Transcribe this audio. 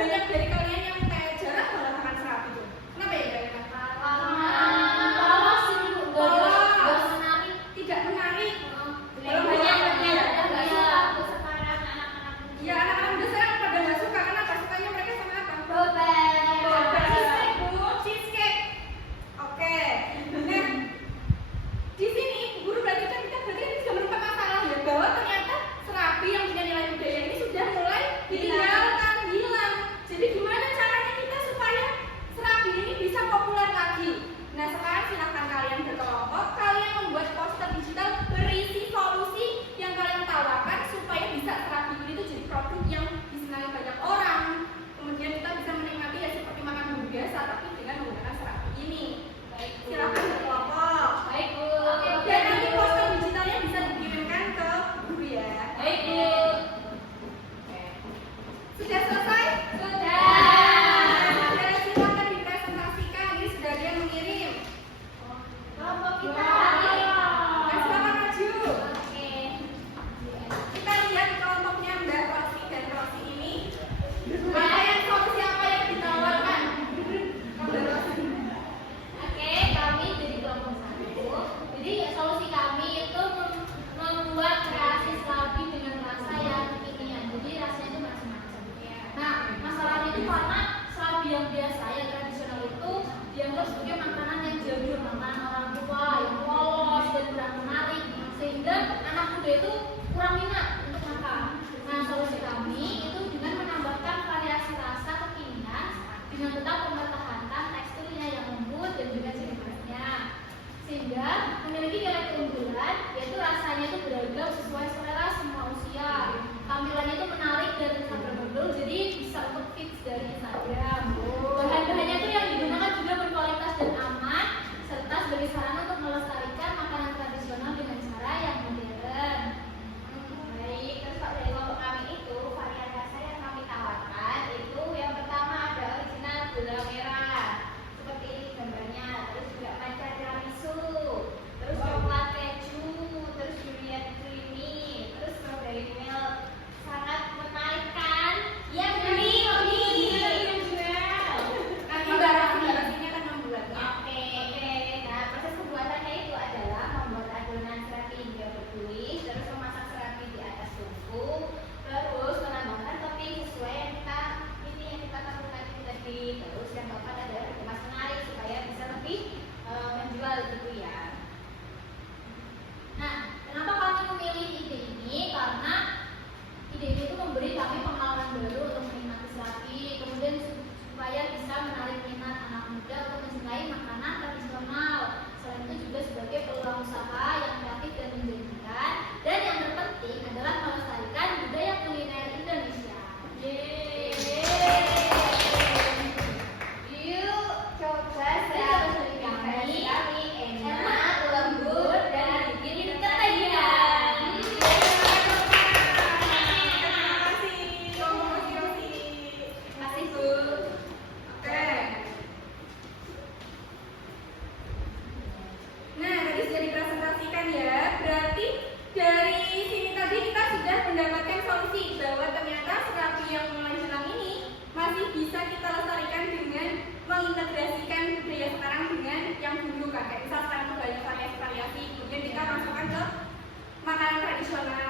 banyak dari kalian yang kayak jarang banget makan serapi tuh. Kenapa ya kalian? Polos sih Bu, Polos. gak menarik. Tidak menarik. Kalau Banyak banyak yang ya. gak suka sekarang anak-anak muda. Ya anak-anak muda sekarang pada nggak suka. Kenapa? Sukanya mereka sama apa? Boba. Cheesecake Bu, cheesecake. Oke. Nah, di sini guru berarti kan kita berarti bisa menemukan masalah ya bahwa ternyata serapi yang punya nilai budaya ini sudah mulai ditinggalkan, hilang. Jadi gimana caranya kita supaya serapi ini bisa populer lagi? Nah sekarang silahkan kalian berkelompok, kalian membuat poster digital berisi solusi yang kalian tawarkan supaya bisa serapi ini tuh jadi produk yang disenangi banyak orang. Kemudian kita bisa menikmati ya seperti makan bumbu biasa tapi dengan menggunakan serapi ini. Silahkan berkelompok. Baik Bu. Dan nanti poster digitalnya bisa dikirimkan ke guru ya. Baik Bu. Sudah selesai? Sudah. Sudah, silakan dipresentasikan. Ini sudah dia mengirim. Kelompok kita. Nah, silakan maju. Oke. Kita lihat kelompoknya Mbak Rosi dan Rosi ini. Apa yang solusi apa yang ditawarkan? Mbak Rosi. Oke, kami dari kelompok 1. Jadi solusi kami itu membuat kreasi serapi dengan rasa yang kekinian. Jadi rasanya itu macam-macam. Nah, masalahnya itu karena serapi yang biasa, yang tradisional itu dianggap sebagai makanan yang jadul, makanan orang tua, yang polos dan kurang menarik, sehingga anak muda itu kurang minat untuk makan. Nah, solusi kami itu dengan menambahkan variasi rasa kekinian dengan tetap mempertahankan teksturnya yang lembut dan juga ciri khasnya, sehingga memiliki nilai keunggulan yaitu rasanya itu beragam sesuai selera semua usia. Tampilannya itu menarik dan Instagramable, jadi bisa untuk feeds dari Instagram. Bahan-bahannya itu yang digunakan juga berkualitas dan aman, serta sebagai sarana untuk melestarikan makanan tradisional dengan cara yang modern. Baik, terus kalau dari kelompok kami itu varian rasa yang kami tawarkan itu yang pertama ada original gula merah seperti ini gambarnya, terus juga matcha tiramisu, terus coklat keju, terus durian creamy, terus strawberry milk. Sangat menarik kan? Ya beli. Nanti Mbak Rosi akan membuatnya. Oke. Nah, proses pembuatannya itu adalah membuat adonan serapi hingga berbuih, terus memasak serapi di atas tungku, terus menambahkan topping sesuai yang kita tentukan itu tadi. Terus yang keempat adalah dikemas menarik supaya bisa lebih menjual gitu ya. Nah, kenapa kami memilih ide ini? Karena ide ini itu memberi kami pengalaman baru untuk menikmati serapi, kemudian supaya bisa menarik minat anak muda untuk mencintai makanan tradisional. Selain itu juga sebagai peluang usaha yang kreatif dan menjanjikan, dan yang terpenting adalah melestarikan budaya kuliner Indonesia. Yuk coba serapi kami enak, lembut, dan bikin ketagihan. Terima kasih Bu. Oke. Nah, tadi sudah dipresentasikan ya. Berarti dari sini tadi kita sudah mendapatkan solusi bahwa ternyata serapi yang mulai hilang ini masih bisa kita lestarikan dengan mengintegrasikan budaya sekarang dengan yang dulu kan. Kayak misal sekarang itu banyak variasi-variasi, kemudian kita masukkan ke makanan tradisional.